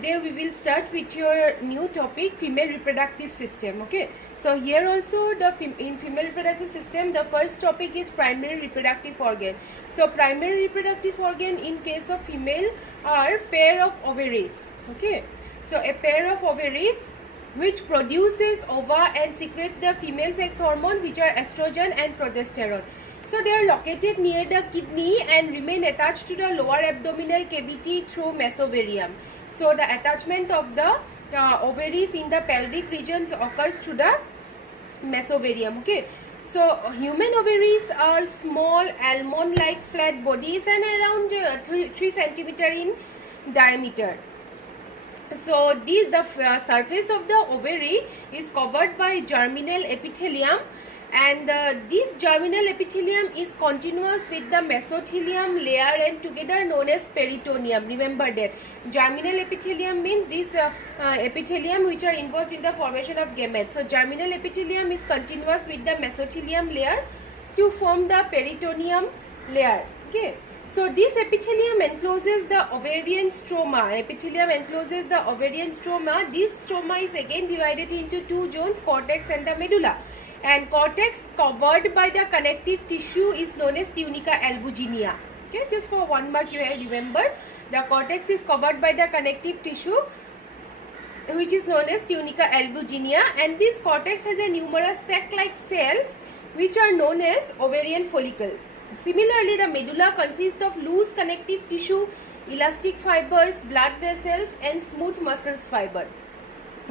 Today we will start with your new topic, female reproductive system. Okay, so here also in female reproductive system the first topic is primary reproductive organ. So primary reproductive organ in case of female are pair of ovaries. Okay, so a pair of ovaries which produces ova and secretes the female sex hormone which are estrogen and progesterone. So they are located near the kidney and remain attached to the lower abdominal cavity through mesovarium. So the attachment of the ovaries in the pelvic regions occurs through the mesovarium. Okay, so human ovaries are small almond-like flat bodies and around 3 centimeter in diameter. So the surface of the ovary is covered by germinal epithelium, and this germinal epithelium is continuous with the mesothelium layer and together known as peritoneum. Remember that germinal epithelium means this epithelium which are involved in the formation of gametes. So germinal epithelium is continuous with the mesothelium layer to form the peritoneum layer. Okay, so this epithelium encloses the ovarian stroma. Epithelium encloses the ovarian stroma. This stroma is again divided into two zones, cortex and the medulla. And cortex covered by the connective tissue is known as tunica albuginea. Okay, just for one mark you have remember, the cortex is covered by the connective tissue which is known as tunica albuginea, and this cortex has a numerous sac-like cells which are known as ovarian follicles. Similarly, the medulla consists of loose connective tissue, elastic fibers, blood vessels and smooth muscles fiber.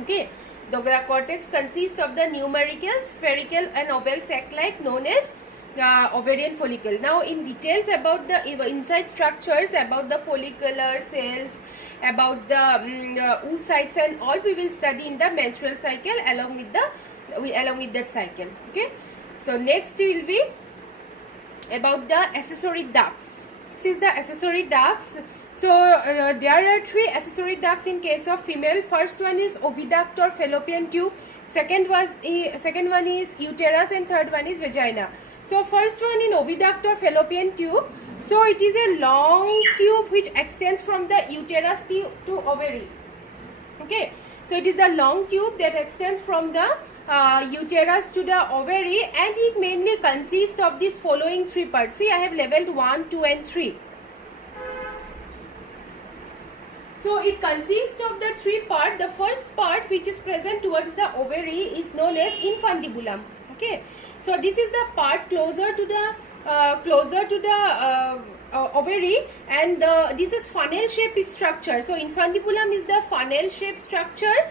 Okay, the cortex consists of the numerical, spherical and oval sac-like known as ovarian follicle. Now in details about the inside structures, about the follicular cells, about the oocytes and all we will study in the menstrual cycle along with that cycle. Okay, so next will be about the accessory ducts. This is the accessory ducts. So there are three accessory ducts in case of female. First one is oviduct or fallopian tube. Second one is uterus, and third one is vagina. So first one in oviduct or fallopian tube. So it is a long tube which extends from the uterus to ovary. Okay, so it is a long tube that extends from the uterus to the ovary, and it mainly consists of these following three parts. See, I have labeled 1, 2 and 3. So it consists of the three parts. The first part which is present towards the ovary is known as infundibulum. Okay, so this is the part closer to the ovary, and this is funnel shaped structure. So infundibulum is the funnel shaped structure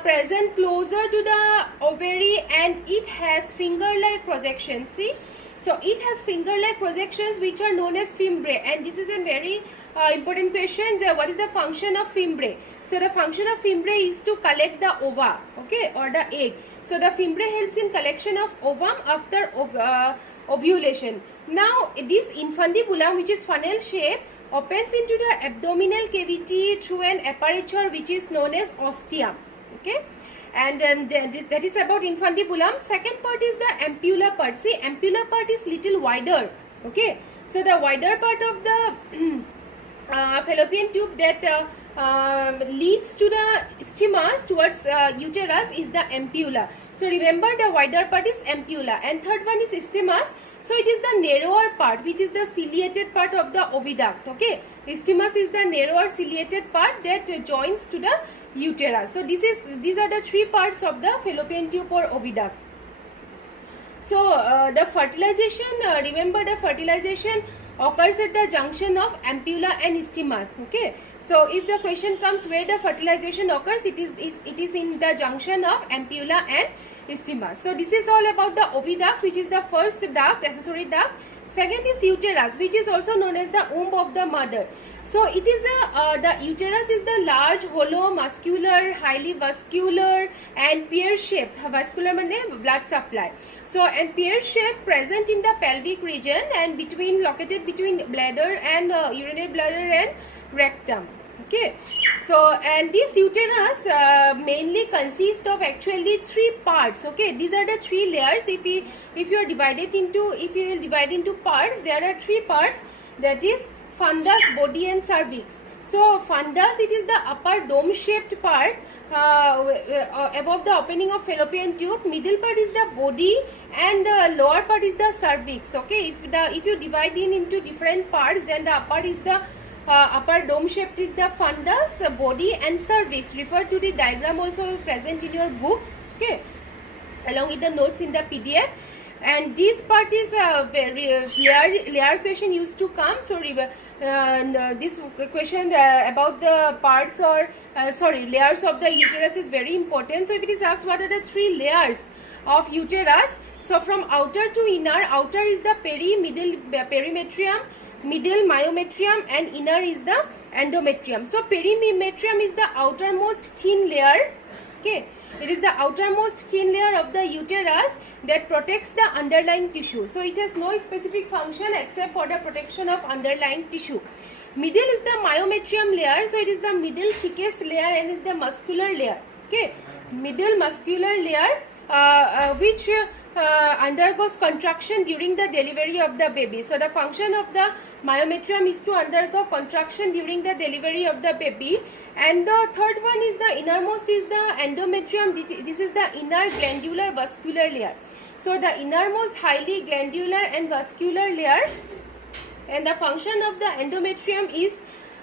present closer to the ovary, and it has finger like projections. See, so it has finger like projections which are known as fimbriae, and this is a very important question. What is the function of fimbriae? So the function of fimbriae is to collect the ova, okay, or the egg. So the fimbriae helps in collection of ovum after ovulation. Now this infundibulum, which is funnel shape, opens into the abdominal cavity through an aperture which is known as ostium. Okay, and then that is about infundibulum. Second part is the ampulla part. See, ampulla part is little wider. Okay, so the wider part of the fallopian tube that leads to the stemas towards uterus is the ampulla. So remember, the wider part is ampulla, and third one is stemas. So it is the narrower part which is the ciliated part of the oviduct. Okay, stemas is the narrower ciliated part that joins to the uterus. So these are the three parts of the fallopian tube or oviduct. So the fertilization, remember the fertilization occurs at the junction of ampulla and stemas. Okay, so if the question comes where the fertilization occurs, it is in the junction of ampulla and stemas. So this is all about the oviduct, which is the first duct, accessory duct. Second is uterus, which is also known as the womb of the mother. So it is the uterus is the large, hollow, muscular, highly vascular and pear-shaped. Vascular means blood supply. So and pear-shaped, present in the pelvic region and located between bladder and urinary bladder and rectum. Okay, so and this uterus mainly consists of actually three parts. Okay, these are the three layers. If you will divide into parts, there are three parts, that is fundus, body and cervix. So fundus, it is the upper dome shaped part above the opening of fallopian tube. Middle part is the body and the lower part is the cervix. Okay, if you divide into different parts, then the upper is the upper dome shaped is the fundus, body and cervix. Refer to the diagram also present in your book. Okay, along with the notes in the PDF. And this part is a very layer question used to come. So this question about the parts or layers of the uterus is very important. So if it is asked what are the 3 layers of uterus, so from outer to inner, outer is the middle perimetrium, middle myometrium, and inner is the endometrium. So perimetrium is the outermost thin layer. Okay, it is the outermost thin layer of the uterus that protects the underlying tissue. So it has no specific function except for the protection of underlying tissue. Middle is the myometrium layer. So it is the middle thickest layer and is the muscular layer. Okay, middle muscular layer which undergoes contraction during the delivery of the baby. So the function of the myometrium is to undergo contraction during the delivery of the baby. And the third one is the innermost is the endometrium. This is the inner glandular vascular layer. So the innermost highly glandular and vascular layer, and the function of the endometrium is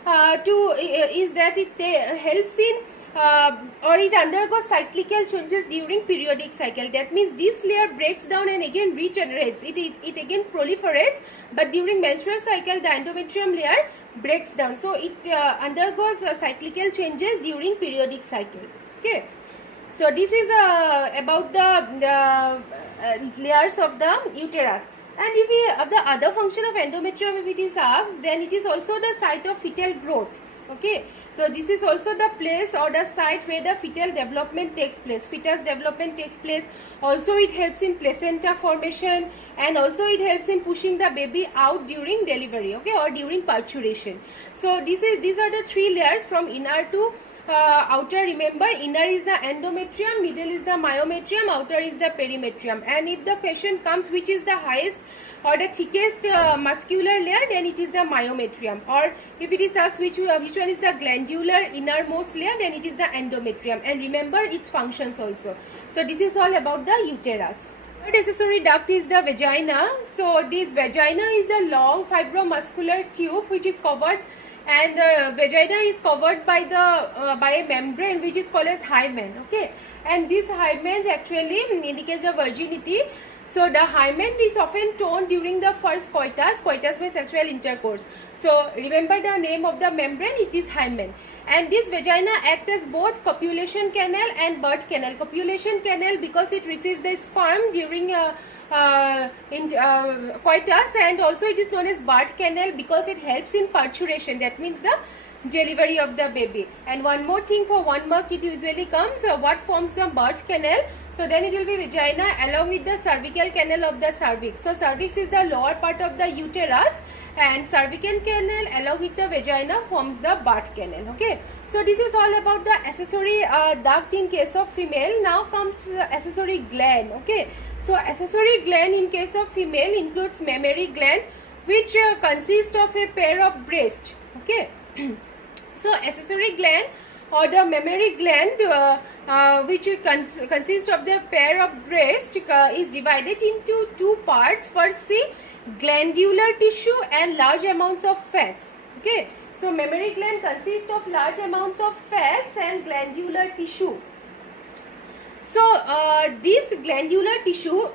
that it helps in or it undergoes cyclical changes during periodic cycle. That means this layer breaks down and again regenerates. It again proliferates, but during menstrual cycle the endometrium layer breaks down. So it undergoes cyclical changes during periodic cycle. Okay. So this is about the layers of the uterus. And if we the other function of endometrium, if it is asked, then it is also the site of fetal growth. Okay, so this is also the place or the site where the fetal development takes place, fetus development takes place. Also it helps in placenta formation, and also it helps in pushing the baby out during delivery, okay, or during parturition. So these are the 3 layers from inner to outer. Remember, inner is the endometrium, middle is the myometrium, outer is the perimetrium. And if the question comes which is the highest or the thickest muscular layer, then it is the myometrium. Or if it is asked which one is the glandular innermost layer, then it is the endometrium. And remember its functions also. So this is all about the uterus. Third accessory duct is the vagina. So this vagina is the long fibromuscular tube which is covered, and the vagina is covered by a membrane which is called as hymen. Okay, and this hymen actually indicates the virginity. So the hymen is often torn during the first coitus. Coitus means sexual intercourse. So remember the name of the membrane, it is hymen. And this vagina acts as both copulation canal and birth canal. Copulation canal because it receives the sperm during coitus, and also it is known as birth canal because it helps in parturition. That means the delivery of the baby. And one more thing, for 1 mark it usually comes, what forms the birth canal. So then it will be vagina along with the cervical canal of the cervix. So cervix is the lower part of the uterus, and cervical canal along with the vagina forms the birth canal. Okay, so this is all about the accessory duct in case of female. Now comes accessory gland. Okay, so accessory gland in case of female includes mammary gland, which consists of a pair of breasts. Okay, so accessory gland or the mammary gland which consists of the pair of breast is divided into 2 parts. First, see, glandular tissue and large amounts of fats. Okay, so mammary gland consists of large amounts of fats and glandular tissue. So this glandular tissue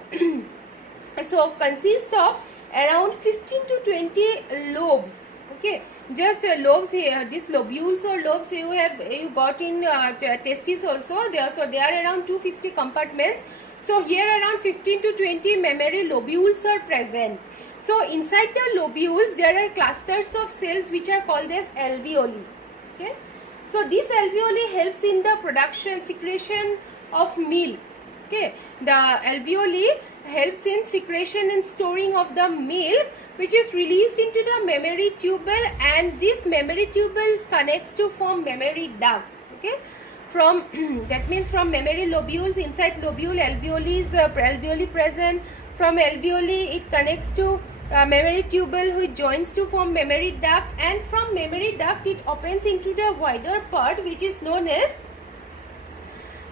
so consists of around 15 to 20 lobes. Okay, just lobes here, these lobules or lobes you got in testes also. So they are around 250 compartments. So here around 15 to 20 mammary lobules are present. So inside the lobules there are clusters of cells which are called as alveoli. Okay, so this alveoli helps in the secretion of milk. Okay, the alveoli helps in secretion and storing of the milk, which is released into the mammary tubule, and this mammary tubule connects to form mammary duct. Okay, from that means from mammary lobules, inside lobule alveoli is alveoli present. From alveoli it connects to mammary tubule which joins to form mammary duct, and from mammary duct it opens into the wider part which is known as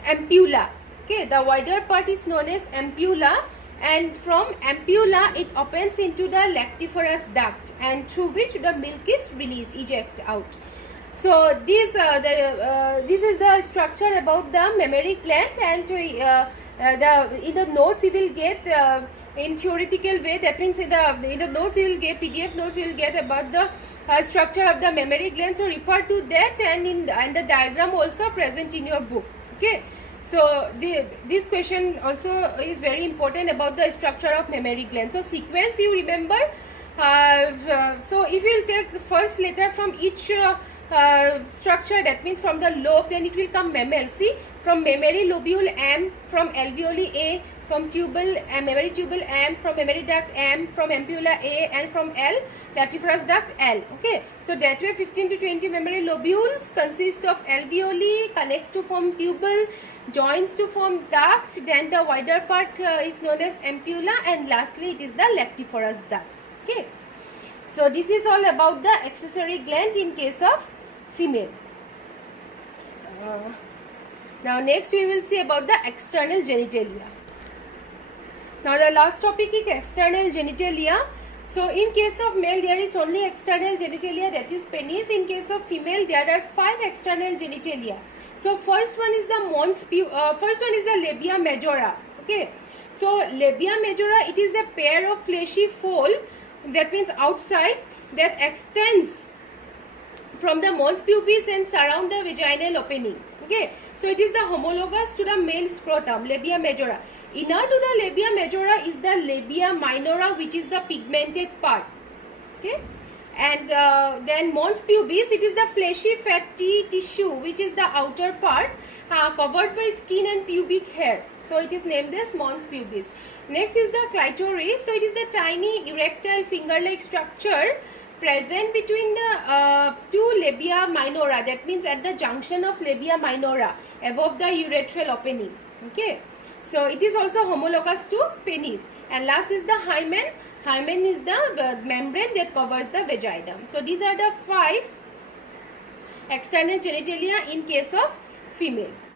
ampulla. Okay, the wider part is known as ampulla, and from ampulla it opens into the lactiferous duct, and through which the milk is released, eject out. So this is the structure about the mammary gland, and in the notes you will get in theoretical way, that means in the notes you will get, PDF notes you will get about the structure of the mammary gland. So refer to that, and the diagram also present in your book. Okay. So this question also is very important about the structure of mammary gland. So sequence you remember. So if you will take the first letter from each structure, that means from the lobe, then it will come mammal. See, from mammary lobule M, from alveoli A, from tubule mammary tubule M, from mammary duct M, from ampulla A, and from L lactiferous duct L. Okay, so that way 15 to 20 mammary lobules consist of alveoli, connects to form tubule, joins to form duct, then the wider part is known as ampulla, and lastly it is the lactiferous duct. Okay, so this is all about the accessory gland in case of female. Now next we will see about the external genitalia. Now the last topic is external genitalia. So in case of male there is only external genitalia, that is penis. In case of female there are 5 external genitalia. So first one is the labia majora. Okay, so labia majora, it is a pair of fleshy fold, that means outside, that extends from the mons pubis and surround the vaginal opening. Okay, so it is the homologous to the male scrotum, labia majora. Inner to the labia majora is the labia minora, which is the pigmented part. Okay, and then mons pubis, it is the fleshy fatty tissue which is the outer part covered by skin and pubic hair. So it is named as mons pubis. Next is the clitoris. So it is the tiny erectile finger-like structure present between the two labia minora, that means at the junction of labia minora above the urethral opening. Okay, so it is also homologous to penis. And last is the hymen. Hymen is the membrane that covers the vagina. So these are the 5 external genitalia in case of female.